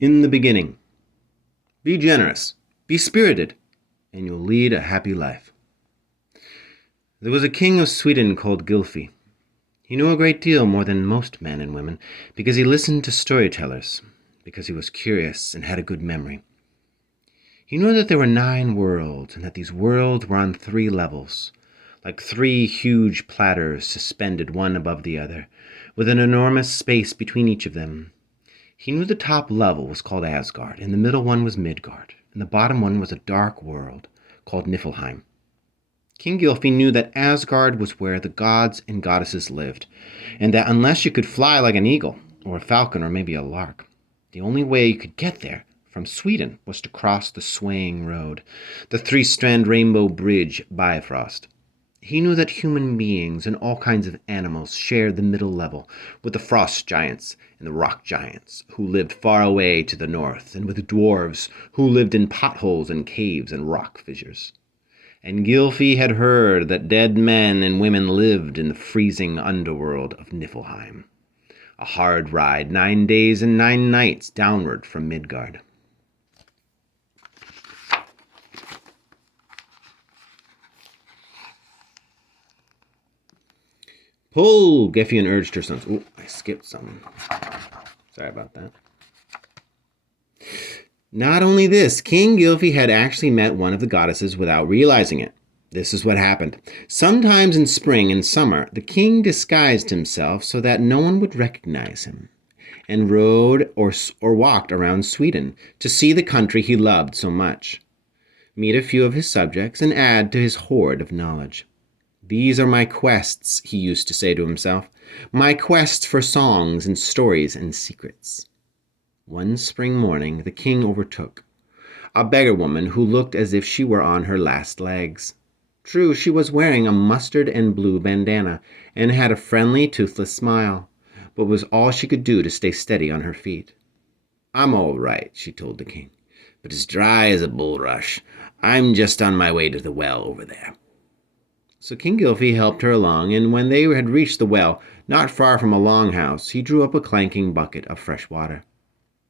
In the beginning. Be generous, be spirited, and you'll lead a happy life. There was a king of Sweden called Gylfi. He knew a great deal more than most men and women, because he listened to storytellers, because he was curious and had a good memory. He knew that there were 9 worlds, and that these worlds were on 3 levels, like 3 huge platters suspended one above the other, with an enormous space between each of them. He knew the top level was called Asgard, and the middle one was Midgard, and the bottom one was a dark world called Niflheim. King Gylfi knew that Asgard was where the gods and goddesses lived, and that unless you could fly like an eagle, or a falcon, or maybe a lark, the only way you could get there from Sweden was to cross the swaying road, the 3-strand rainbow bridge Bifrost. He knew that human beings and all kinds of animals shared the middle level with the frost giants and the rock giants who lived far away to the north, and with dwarves who lived in potholes and caves and rock fissures. And Gylfi had heard that dead men and women lived in the freezing underworld of Niflheim. A hard ride, 9 days and 9 nights downward from Midgard. Pull, Geffion urged her sons. Ooh, I skipped something. Sorry about that. Not only this, King Gylfi had actually met one of the goddesses without realizing it. This is what happened. Sometimes in spring and summer, the king disguised himself so that no one would recognize him, and rode or walked around Sweden to see the country he loved so much, meet a few of his subjects, and add to his hoard of knowledge. These are my quests, he used to say to himself, my quests for songs and stories and secrets. One spring morning, the king overtook a beggar woman who looked as if she were on her last legs. True, she was wearing a mustard and blue bandana and had a friendly, toothless smile, but was all she could do to stay steady on her feet. I'm all right, she told the king, but as dry as a bulrush. I'm just on my way to the well over there. So King Gylfi helped her along, and when they had reached the well, not far from a longhouse, he drew up a clanking bucket of fresh water.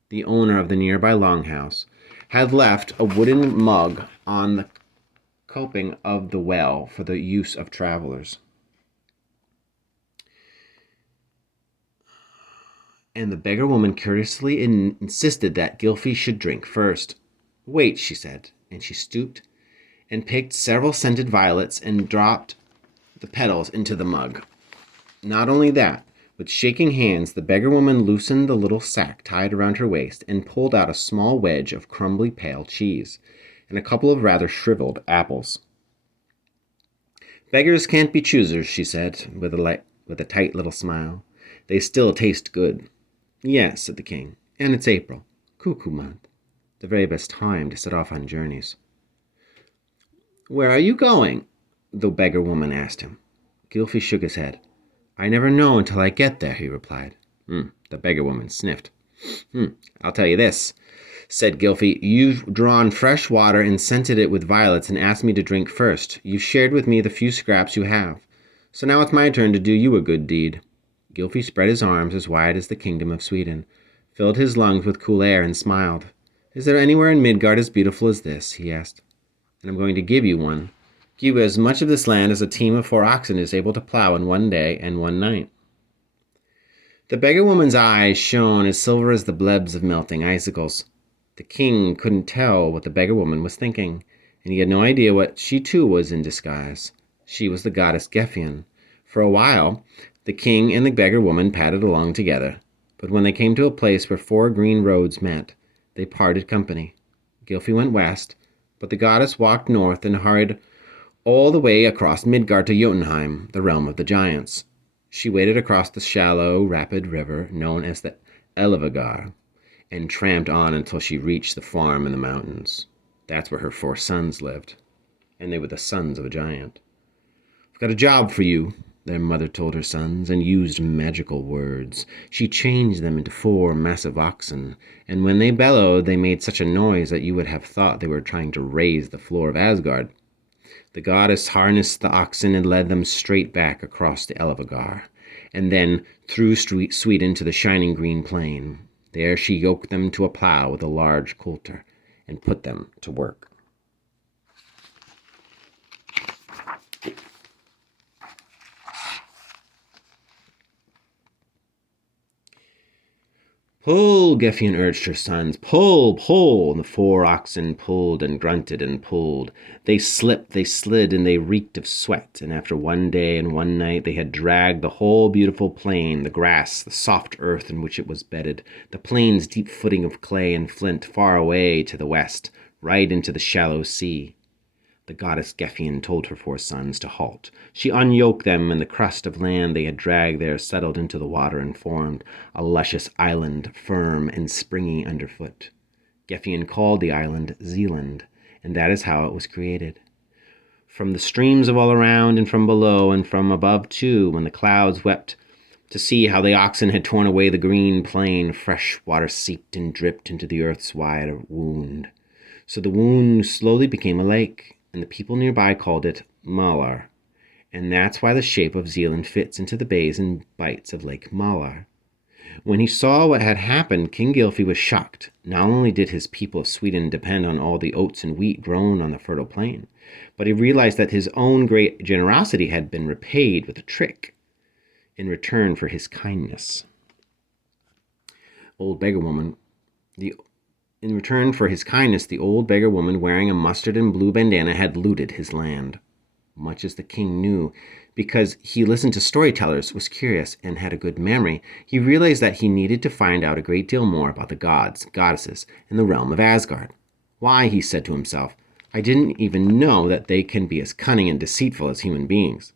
The owner of the nearby longhouse had left a wooden mug on the coping of the well for the use of travelers. And the beggar woman courteously insisted that Gylfi should drink first. Wait, she said, and she stooped and picked several scented violets and dropped the petals into the mug. Not only that, with shaking hands, the beggar woman loosened the little sack tied around her waist and pulled out a small wedge of crumbly pale cheese and a couple of rather shriveled apples. Beggars can't be choosers, she said, with a tight little smile. They still taste good. Yes, said the king, and it's April, cuckoo month, the very best time to set off on journeys. Where are you going? The beggar woman asked him. Gylfi shook his head. I never know until I get there, he replied. The beggar woman sniffed. I'll tell you this, said Gylfi. You've drawn fresh water and scented it with violets and asked me to drink first. You've shared with me the few scraps you have. So now it's my turn to do you a good deed. Gylfi spread his arms as wide as the kingdom of Sweden, filled his lungs with cool air, and smiled. Is there anywhere in Midgard as beautiful as this? He asked. And I'm going to give you one. Give you as much of this land as a team of 4 oxen is able to plow in 1 day and 1 night. The beggar woman's eyes shone as silver as the blebs of melting icicles. The king couldn't tell what the beggar woman was thinking, and he had no idea what she too was in disguise. She was the goddess Geffion. For a while, the king and the beggar woman padded along together, but when they came to a place where 4 green roads met, they parted company. Gylfi went west, but the goddess walked north and hurried all the way across Midgard to Jotunheim, the realm of the giants. She waded across the shallow, rapid river known as the Elvagar, and tramped on until she reached the farm in the mountains. That's where her 4 sons lived, and they were the sons of a giant. I've got a job for you, their mother told her sons, and used magical words. She changed them into 4 massive oxen, and when they bellowed, they made such a noise that you would have thought they were trying to raise the floor of Asgard. The goddess harnessed the oxen and led them straight back across the Elvagar, and then through Sweden to the shining green plain. There she yoked them to a plough with a large coulter, and put them to work. Pull, Gefjon urged her sons. Pull, pull. And the 4 oxen pulled and grunted and pulled. They slipped, they slid, and they reeked of sweat. And after one day and one night they had dragged the whole beautiful plain, the grass, the soft earth in which it was bedded, the plain's deep footing of clay and flint far away to the west, right into the shallow sea. The goddess Gefjon told her 4 sons to halt. She unyoked them, and the crust of land they had dragged there settled into the water and formed a luscious island, firm and springy underfoot. Gefjon called the island Zealand, and that is how it was created. From the streams of all around, and from below, and from above too, when the clouds wept to see how the oxen had torn away the green plain, fresh water seeped and dripped into the earth's wide wound. So the wound slowly became a lake, and the people nearby called it Malar, and that's why the shape of Zealand fits into the bays and bights of Lake Malar. When he saw what had happened, King Gylfi was shocked. Not only did his people of Sweden depend on all the oats and wheat grown on the fertile plain, but he realized that his own great generosity had been repaid with a trick in return for his kindness. In return for his kindness, the old beggar woman wearing a mustard and blue bandana had looted his land. Much as the king knew, because he listened to storytellers, was curious, and had a good memory, he realized that he needed to find out a great deal more about the gods, goddesses, and the realm of Asgard. Why, he said to himself, I didn't even know that they can be as cunning and deceitful as human beings.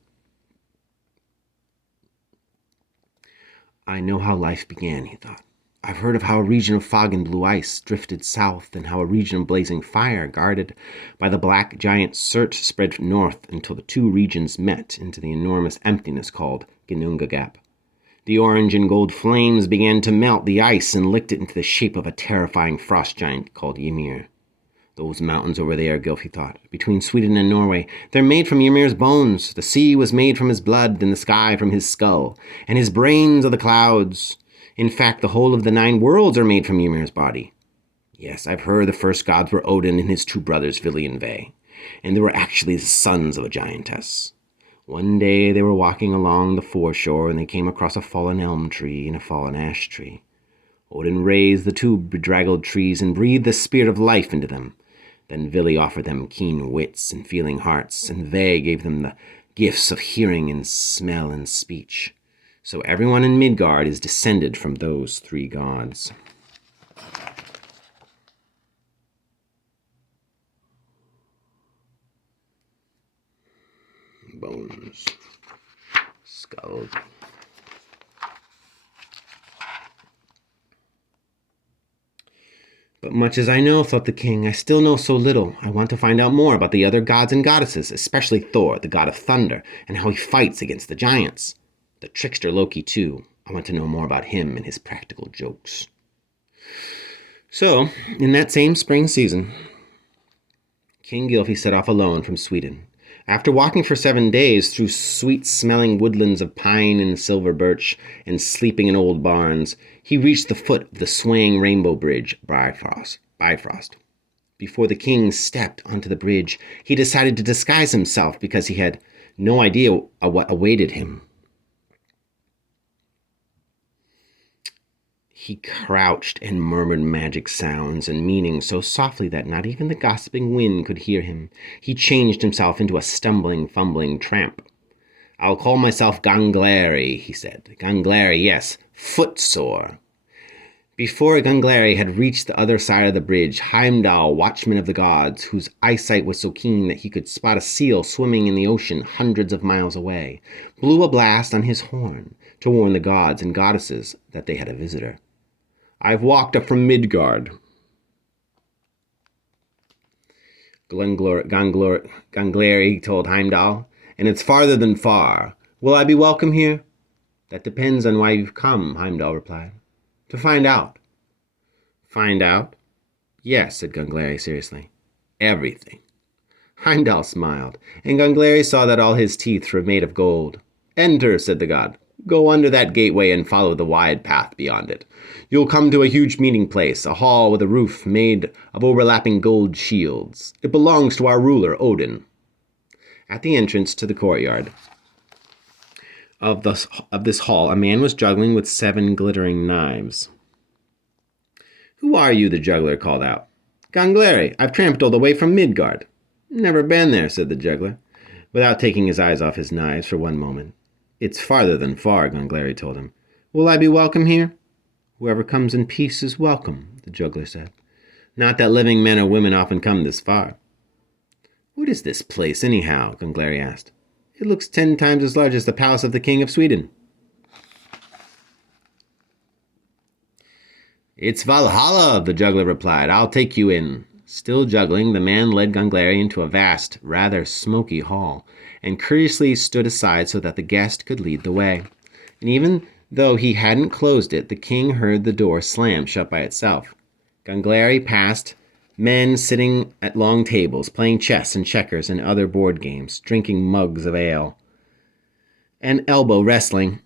I know how life began, he thought. I've heard of how a region of fog and blue ice drifted south, and how a region of blazing fire, guarded by the black giant Surt, spread north until the 2 regions met into the enormous emptiness called Ginnunga Gap. The orange and gold flames began to melt the ice and licked it into the shape of a terrifying frost giant called Ymir. Those mountains over there, Gylfi thought, between Sweden and Norway, they're made from Ymir's bones. The sea was made from his blood, and the sky from his skull, and his brains are the clouds. In fact, the whole of the 9 worlds are made from Ymir's body. Yes, I've heard the first gods were Odin and his 2 brothers, Vili and Ve, and they were actually the sons of a giantess. One day they were walking along the foreshore, and they came across a fallen elm tree and a fallen ash tree. Odin raised the 2 bedraggled trees and breathed the spirit of life into them. Then Vili offered them keen wits and feeling hearts, and Ve gave them the gifts of hearing and smell and speech. So everyone in Midgard is descended from those 3 gods. Bones. Skulls. But much as I know, thought the king, I still know so little. I want to find out more about the other gods and goddesses, especially Thor, the god of thunder, and how he fights against the giants. The trickster Loki, too. I want to know more about him and his practical jokes. So, in that same spring season, King Gylfi set off alone from Sweden. After walking for 7 days through sweet-smelling woodlands of pine and silver birch and sleeping in old barns, he reached the foot of the swaying rainbow bridge, Bifrost. Before the king stepped onto the bridge, he decided to disguise himself because he had no idea what awaited him. He crouched and murmured magic sounds and meanings so softly that not even the gossiping wind could hear him. He changed himself into a stumbling, fumbling tramp. I'll call myself Gangleri, he said. Gangleri, yes, footsore. Before Gangleri had reached the other side of the bridge, Heimdall, watchman of the gods, whose eyesight was so keen that he could spot a seal swimming in the ocean hundreds of miles away, blew a blast on his horn to warn the gods and goddesses that they had a visitor. I've walked up from Midgard. Gangleri told Heimdall, and it's farther than far. Will I be welcome here? That depends on why you've come, Heimdall replied. To find out. Find out? Yes, said Gangleri seriously. Everything. Heimdall smiled, and Gangleri saw that all his teeth were made of gold. Enter, said the god. Go under that gateway and follow the wide path beyond it. You'll come to a huge meeting place, a hall with a roof made of overlapping gold shields. It belongs to our ruler, Odin. At the entrance to the courtyard of this hall, a man was juggling with 7 glittering knives. Who are you? The juggler called out. Gangleri. I've tramped all the way from Midgard. Never been there, said the juggler, without taking his eyes off his knives for one moment. It's farther than far, Gangleri told him. Will I be welcome here? Whoever comes in peace is welcome, the juggler said. Not that living men or women often come this far. What is this place, anyhow? Gangleri asked. It looks 10 times as large as the palace of the king of Sweden. It's Valhalla, the juggler replied. I'll take you in. Still juggling, the man led Gangleri into a vast, rather smoky hall, and courteously stood aside so that the guest could lead the way. And even though he hadn't closed it, the king heard the door slam shut by itself. Gangleri passed men sitting at long tables, playing chess and checkers and other board games, drinking mugs of ale, and elbow wrestling.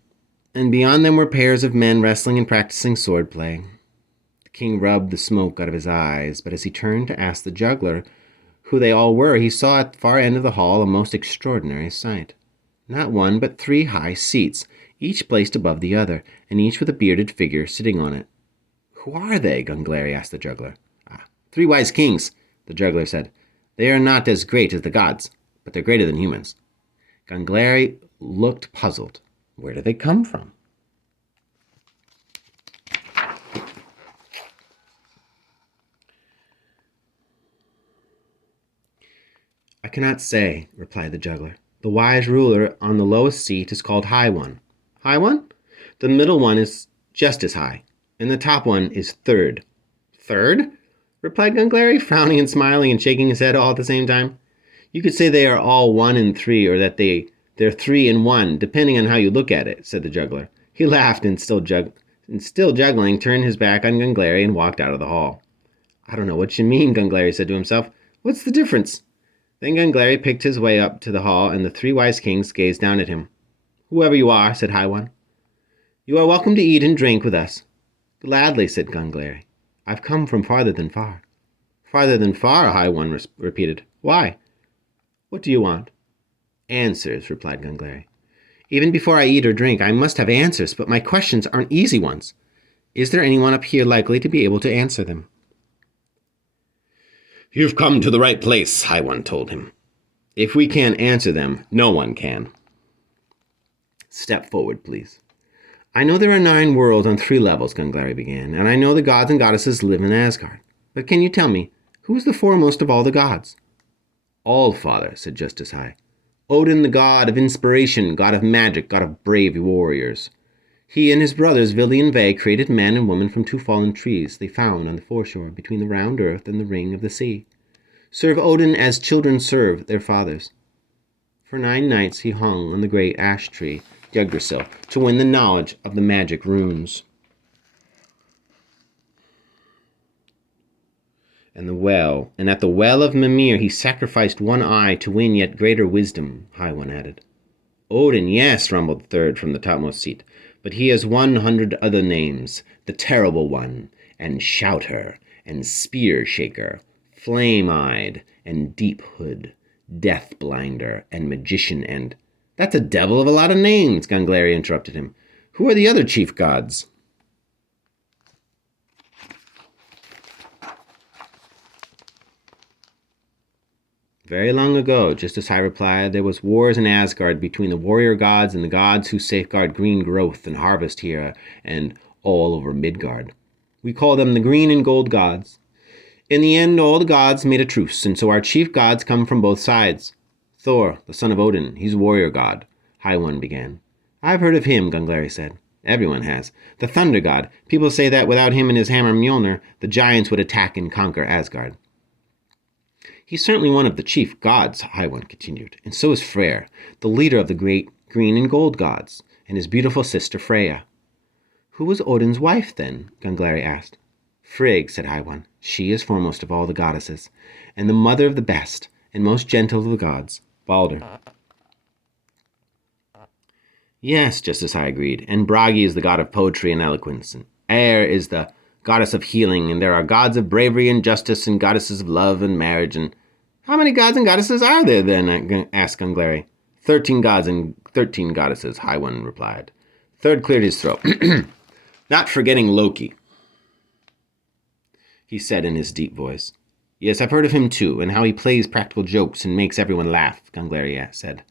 And beyond them were pairs of men wrestling and practicing swordplay. The king rubbed the smoke out of his eyes, but as he turned to ask the juggler who they all were, he saw at the far end of the hall a most extraordinary sight. Not 1, but 3 high seats, each placed above the other, and each with a bearded figure sitting on it. Who are they? Gangleri asked the juggler. 3 wise kings, the juggler said. They are not as great as the gods, but they're greater than humans. Gangleri looked puzzled. Where do they come from? I cannot say, replied the juggler. The wise ruler on the lowest seat is called High One. High One? The middle one is just as high, and the top one is third. Third? Replied Gangleri, frowning and smiling and shaking his head all at the same time. You could say they are all 1 and 3, or that they're 3 and 1, depending on how you look at it, said the juggler. He laughed and still juggling, turned his back on Gangleri and walked out of the hall. I don't know what you mean, Gangleri said to himself. What's the difference? Then Gangleri picked his way up to the hall, and the 3 wise kings gazed down at him. Whoever you are, said High One, you are welcome to eat and drink with us. Gladly, said Gangleri. I've come from farther than far. Farther than far, High One repeated. Why? What do you want? Answers, replied Gangleri. Even before I eat or drink, I must have answers, but my questions aren't easy ones. Is there anyone up here likely to be able to answer them? You've come to the right place, High One told him. If we can't answer them, no one can. Step forward, please. I know there are 9 worlds on 3 levels, Gangleri began, and I know the gods and goddesses live in Asgard. But can you tell me, who is the foremost of all the gods? All-Father, said Justice High. Odin, the god of inspiration, god of magic, god of brave warriors. He and his brothers Vili and Ve created man and woman from 2 fallen trees they found on the foreshore between the round earth and the ring of the sea. Serve Odin as children serve their fathers. For 9 nights he hung on the great ash tree, Yggdrasil, to win the knowledge of the magic runes. And at the well of Mimir he sacrificed 1 eye to win yet greater wisdom, High One added. Odin, yes, rumbled the third from the topmost seat, but he has 100 other names, the Terrible One, and Shouter, and Spear Shaker, Flame-Eyed, and Deep Hood, Death Blinder, and Magician, and... That's a devil of a lot of names, Gangleri interrupted him. Who are the other chief gods? Very long ago, just as High replied, there was wars in Asgard between the warrior gods and the gods who safeguard green growth and harvest here and all over Midgard. We call them the green and gold gods. In the end, all the gods made a truce, and so our chief gods come from both sides. Thor, the son of Odin, he's a warrior god, High One began. I've heard of him, Gangleri said. Everyone has. The thunder god. People say that without him and his hammer Mjolnir, the giants would attack and conquer Asgard. He's certainly one of the chief gods, High One continued, and so is Freyr, the leader of the great green and gold gods, and his beautiful sister Freya. Who was Odin's wife, then? Gangleri asked. Frigg, said High One. She is foremost of all the goddesses, and the mother of the best and most gentle of the gods, Balder. Yes, Justice High agreed. And Bragi is the god of poetry and eloquence, and Air is the goddess of healing, and there are gods of bravery and justice, and goddesses of love and marriage, and how many gods and goddesses are there then? Asked Gungleri. 13 gods and 13 goddesses, High One replied. Third cleared his throat. Not forgetting Loki, he said in his deep voice. Yes, I've heard of him too, and how he plays practical jokes and makes everyone laugh, Gungleri said.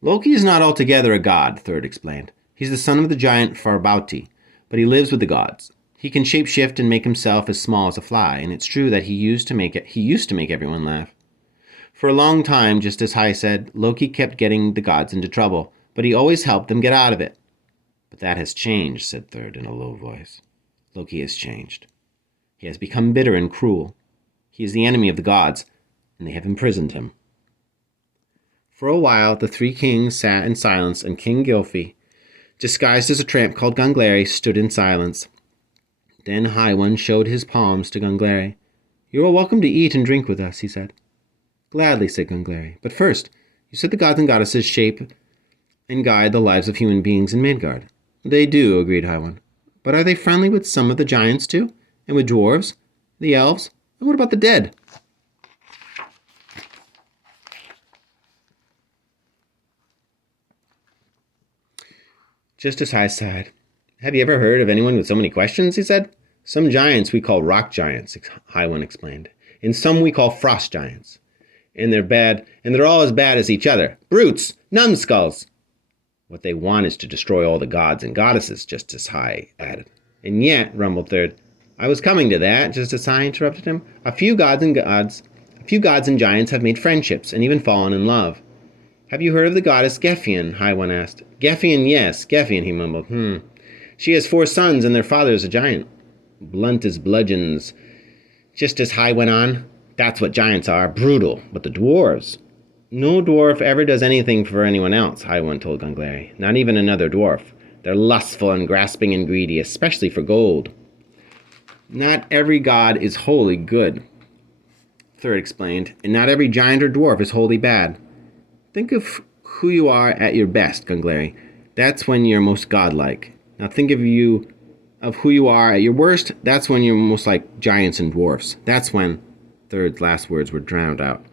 Loki is not altogether a god, Third explained. He's the son of the giant Farbauti, but he lives with the gods. He can shapeshift and make himself as small as a fly, and it's true that he used to make everyone laugh. For a long time, just as High said, Loki kept getting the gods into trouble, but he always helped them get out of it. But that has changed, said Third in a low voice. Loki has changed. He has become bitter and cruel. He is the enemy of the gods, and they have imprisoned him. For a while, the three kings sat in silence, and King Gylfi, disguised as a tramp called Gungleri, stood in silence. Then High One showed his palms to Gungleri. You are welcome to eat and drink with us, he said. Gladly, said Gungleri. But first, you said the gods and goddesses shape and guide the lives of human beings in Midgard. They do, agreed High One. But are they friendly with some of the giants too? And with dwarves? The elves? And what about the dead? Just as High sighed. Have you ever heard of anyone with so many questions, he said. Some giants we call rock giants, High One explained. And some we call frost giants. And they're all as bad as each other. Brutes! Numbskulls! What they want is to destroy all the gods and goddesses, just as High added. And yet, rumbled Third, I was coming to that, just as High interrupted him. A few gods and giants have made friendships and even fallen in love. Have you heard of the goddess Geffion? High One asked. Geffion, yes, Geffion, he mumbled. She has 4 sons, and their father is a giant. Blunt as bludgeons. Just as High went on, that's what giants are, brutal. But the dwarves? No dwarf ever does anything for anyone else, High One told Gungleri. Not even another dwarf. They're lustful and grasping and greedy, especially for gold. Not every god is wholly good, Third explained, and not every giant or dwarf is wholly bad. Think of who you are at your best, Gungleri. That's when you're most godlike. Now think of who you are at your worst. That's when you're most like giants and dwarfs. That's when Third's last words were drowned out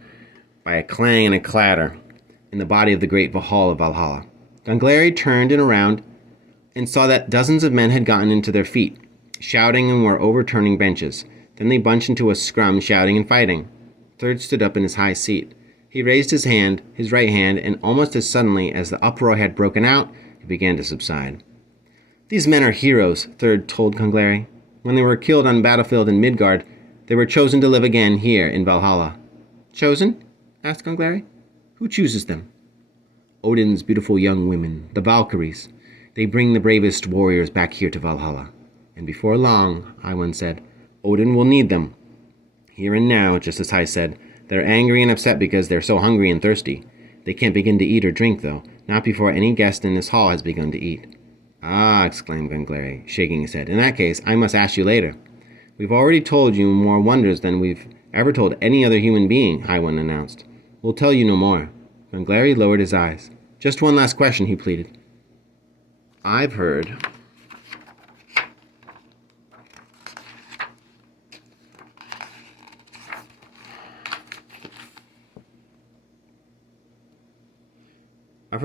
by a clang and a clatter in the body of the great hall of Valhalla. Gungleri turned around and saw that dozens of men had gotten into their feet, shouting and were overturning benches. Then they bunched into a scrum, shouting and fighting. Third stood up in his high seat. He raised his right hand, and almost as suddenly as the uproar had broken out, it began to subside. These men are heroes, Third told Gungleri. When they were killed on the battlefield in Midgard, they were chosen to live again here in Valhalla. Chosen? Asked Gungleri. Who chooses them? Odin's beautiful young women, the Valkyries. They bring the bravest warriors back here to Valhalla. And before long, High One said, Odin will need them. Here and now, just as High said, they're angry and upset because they're so hungry and thirsty. They can't begin to eat or drink, though, not before any guest in this hall has begun to eat. Ah, exclaimed Gungleri, shaking his head. In that case, I must ask you later. We've already told you more wonders than we've ever told any other human being, High One announced. We'll tell you no more. Gungleri lowered his eyes. Just one last question, he pleaded. I've heard...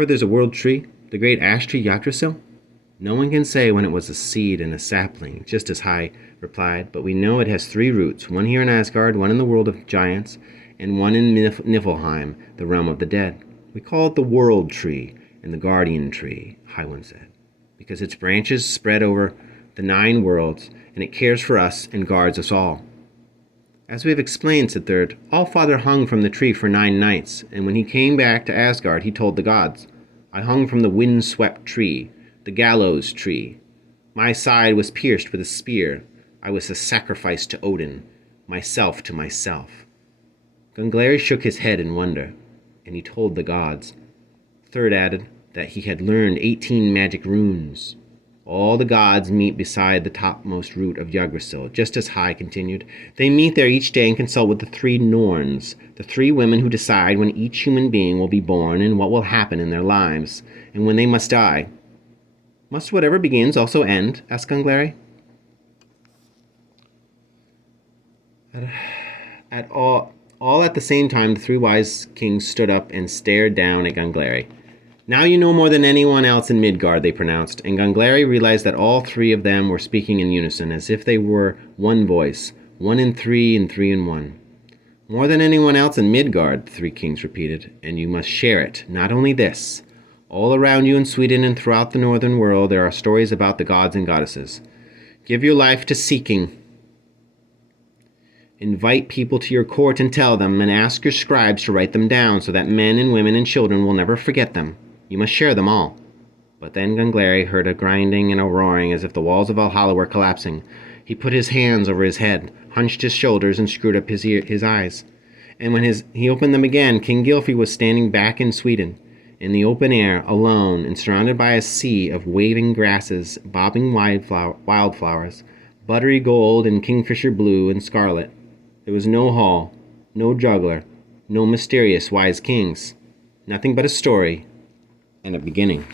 there's a world tree, the great ash tree Yggdrasil. No one can say when it was a seed and a sapling, just as High replied, but we know it has 3 roots, one here in Asgard, one in the world of giants, and one in Niflheim, the realm of the dead. We call it the world tree and the guardian tree, High One said, because its branches spread over the 9 worlds, and it cares for us and guards us all. As we have explained, said Third, All-Father hung from the tree for 9 nights, and when he came back to Asgard, he told the gods, I hung from the wind-swept tree, the gallows tree. My side was pierced with a spear. I was a sacrifice to Odin, myself to myself. Gungleri shook his head in wonder, and he told the gods. Third added that he had learned 18 magic runes. All the gods meet beside the topmost root of Yggdrasil, just as High continued. They meet there each day and consult with the 3 Norns, the 3 women who decide when each human being will be born and what will happen in their lives, and when they must die. Must whatever begins also end? Asked Gangleri. All at the same time, the three wise kings stood up and stared down at Gangleri. Now you know more than anyone else in Midgard, they pronounced, and Gangleri realized that all three of them were speaking in unison, as if they were one voice, one in three and three in one. More than anyone else in Midgard, the three kings repeated, and you must share it. Not only this. All around you in Sweden and throughout the northern world there are stories about the gods and goddesses. Give your life to seeking. Invite people to your court and tell them, and ask your scribes to write them down so that men and women and children will never forget them. You must share them all. But then Gangleri heard a grinding and a roaring as if the walls of Valhalla were collapsing. He put his hands over his head, hunched his shoulders, and screwed up his eyes. And when he opened them again, King Gylfi was standing back in Sweden, in the open air, alone, and surrounded by a sea of waving grasses, bobbing wildflowers, buttery gold and kingfisher blue and scarlet. There was no hall, no juggler, no mysterious wise kings. Nothing but a story and a beginning.